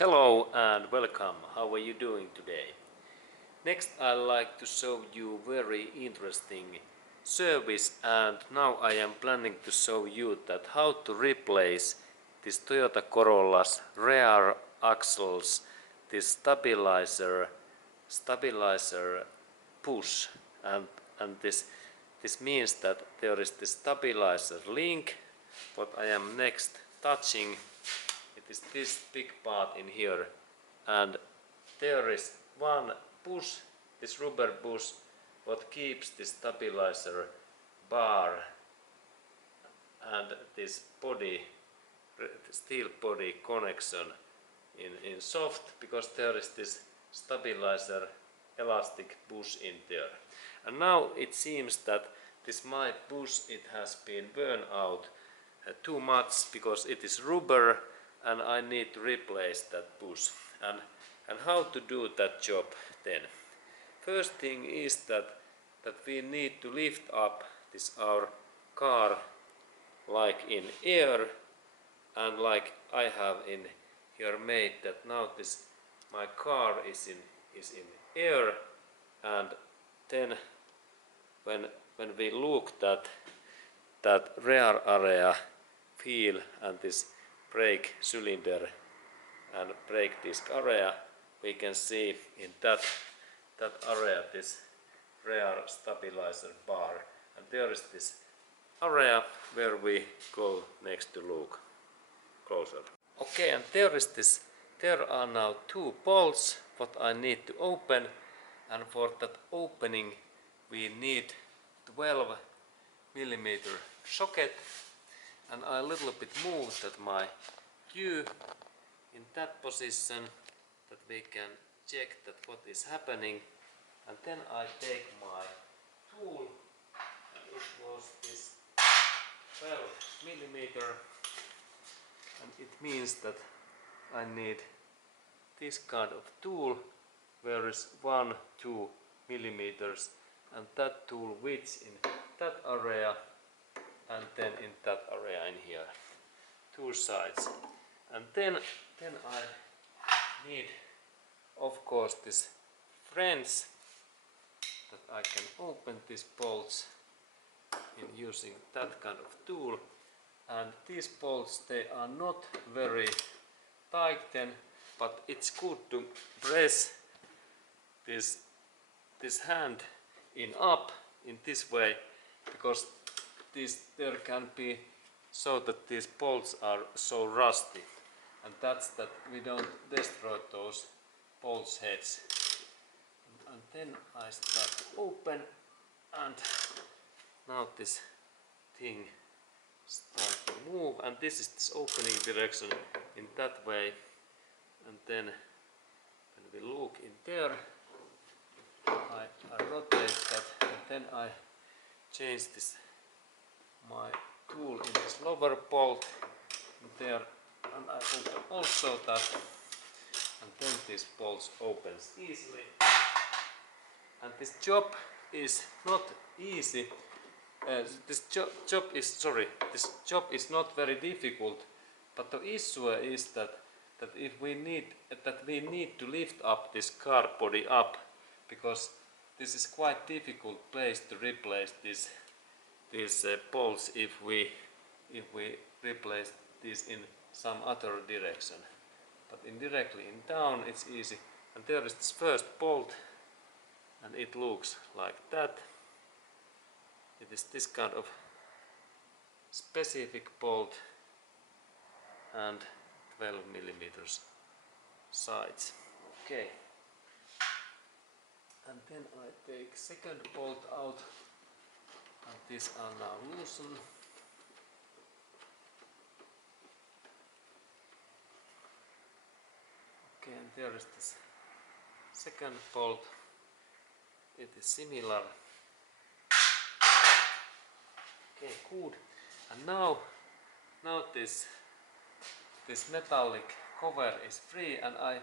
Hello and welcome. How are you doing today? Next I'd like to show you very interesting service, and now I am planning to show you that how to replace this Toyota Corolla's rear axles, this stabilizer push, and this means that there is this stabilizer link. What I am next touching, it is this big part in here, and there is one push, this rubber push, what keeps this stabilizer bar and this body, steel body connection in soft, because there is this stabilizer elastic push in there. And now it seems that this my push, it has been worn out too much, because it is rubber and I need to replace that push. And how to do that job then? First thing is that we need to lift up this our car like in air, and like I have in here made that now this my car is in air, and then when we look that rear area wheel and this brake cylinder and brake disc area, we can see in that area this rear stabilizer bar, and there is this area where we go next to look closer. Okay, and there are now two bolts what I need to open, and for that opening we need 12mm socket, and I a little bit moved that my view in that position that we can check that what is happening, and then I take my tool, and it was this 12mm, and it means that I need this kind of tool where is 1-2 millimeters, and that tool which in that area and then in that area in here, two sides. And then I need of course this wrench that I can open these bolts in using that kind of tool. And these bolts, they are not very tight then, but it's good to press this hand in up in this way, because there can be so that these bolts are so rusty, and that's that we don't destroy those bolts heads. And then I start to open, and now this thing start to move, and this is this opening direction in that way. And then when we look in there, I rotate that, and then I change this my tool in this lower bolt there, and I open also that, and then this bolt opens easily. And this job is not easy. This job is not very difficult, but the issue is that we need to lift up this car body up, because this is quite difficult place to replace these bolts if we replace this in some other direction. But indirectly in down it's easy. And there is this first bolt, and it looks like that. It is this kind of specific bolt and 12mm sides. Okay. And then I take second bolt out, and these are now loosened. Okay, and there is this second bolt. It is similar. Okay, good. And now this metallic cover is free, and I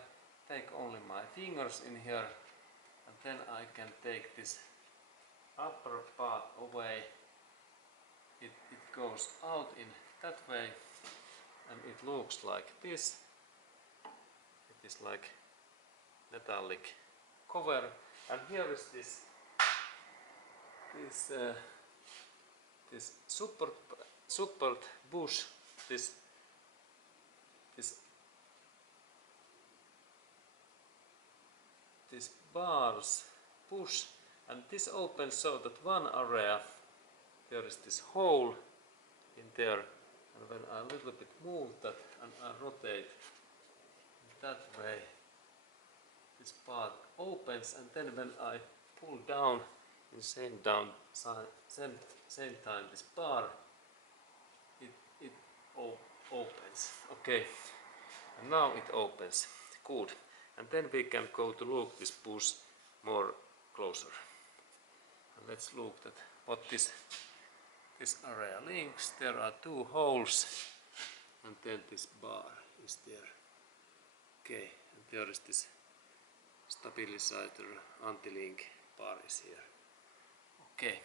take only my fingers in here, and then I can take this upper part away. It goes out in that way, and it looks like this. this like metallic cover, and here is this support bush, this bars push, and this opens so that one area there is this hole in there, and when I a little bit move that and I rotate that way, this part opens, and then when I pull down in same time this bar, it opens. Okay, and now it opens. Good. And then we can go to look this bush more closer. And let's look at what this area links. There are two holes, and then this bar is there. Okay, and there is this stabilizer anti-link bar is here. Okay,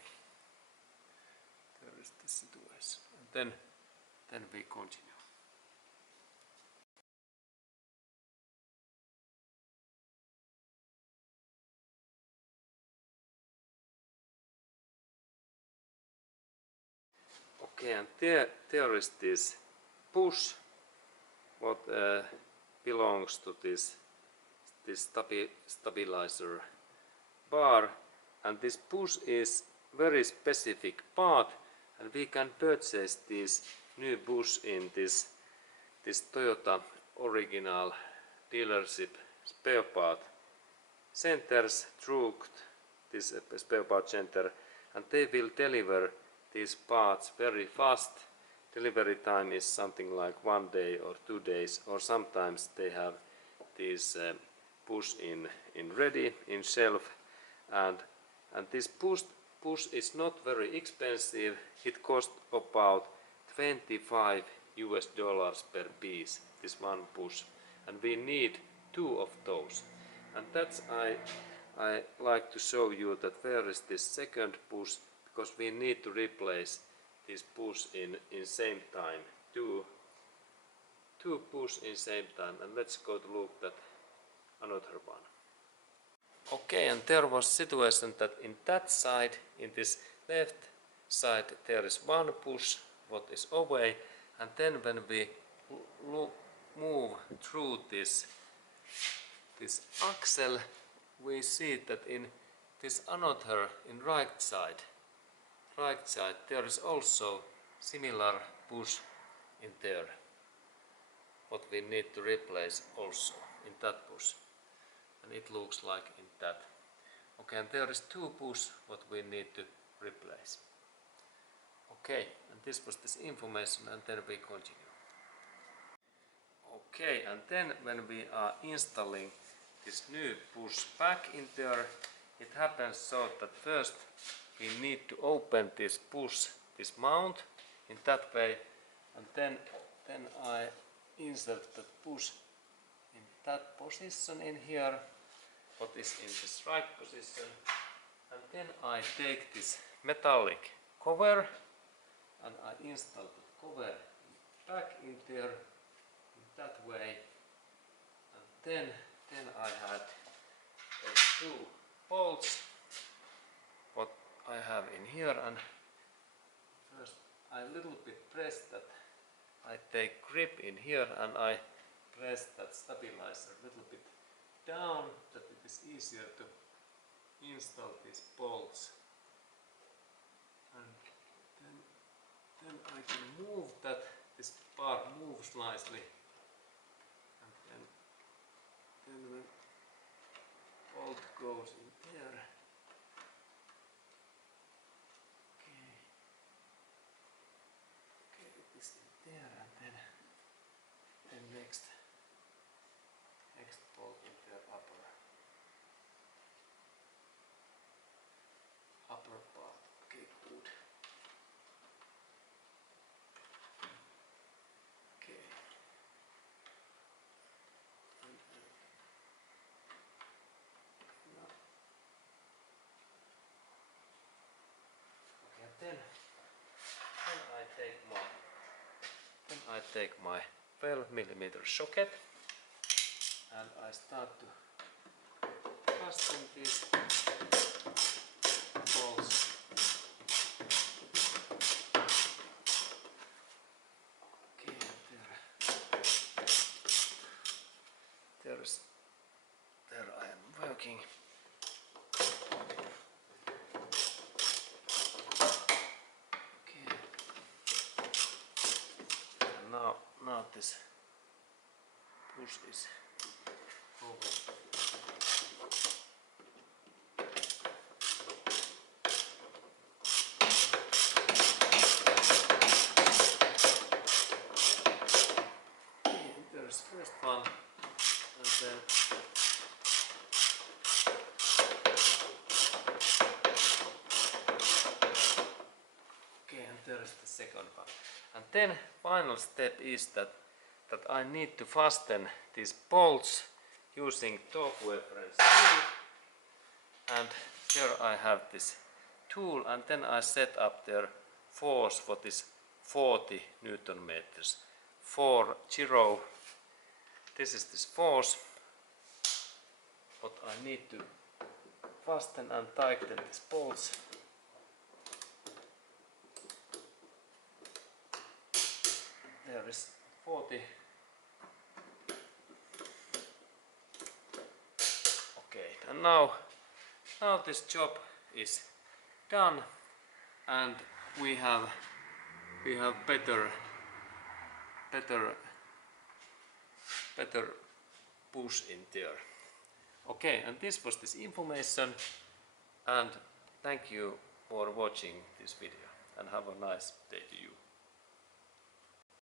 there is the situation, and then we continue. Okay, and there is this push what belongs to this stabilizer bar, and this push is very specific part, and we can purchase this new push in this Toyota original dealership spare part centers through this spare part center, and they will deliver these parts very fast. Delivery time is something like 1 day or 2 days, or sometimes they have these push in ready in shelf, and this push is not very expensive. It costs about $25 per piece, this one push, and we need 2 of those, and that's I like to show you that where is this second push, because we need to replace this push in same time, two push in same time, and let's go to look at another one. Okay, and there was situation that in that side, in this left side, there is one push what is away, and then when we move through this axle, we see that in this another, in right side there is also similar push in there, what we need to replace also in that push, and it looks like in that. Okay, and there is 2 push what we need to replace. Okay, and this was this information, and then we continue. Okay, and then when we are installing this new push back in there, it happens so that first we need to open this push, this mount in that way, and then I insert the push in that position in here, what is in this right position, and then I take this metallic cover and I install the cover back in there in that way, and then I had 2 bolts what I have in here, and first I little bit press that, I take grip in here and I press that stabilizer a little bit down that it is easier to install these bolts, and then I can move that, this part moves nicely, and then when bolt goes in there, okay, it is in there, and then next bolt in the upper part. Okay, good. Okay. And then I take my 12 mm socket, and I start to fasten these bolts. Okay, there I am working. Okay, and now this push is over. There's first one, and then okay, and there is the second one. And then final step is that I need to fasten these bolts using torque reference tool. And here I have this tool, and then I set up their force for this 40 Newton meters. 40. This is this force what I need to fasten and tighten these bolts. There is 40. Okay, and now this job is done, and we have better push in there. Okay, and this was this information, and thank you for watching this video, and have a nice day to you.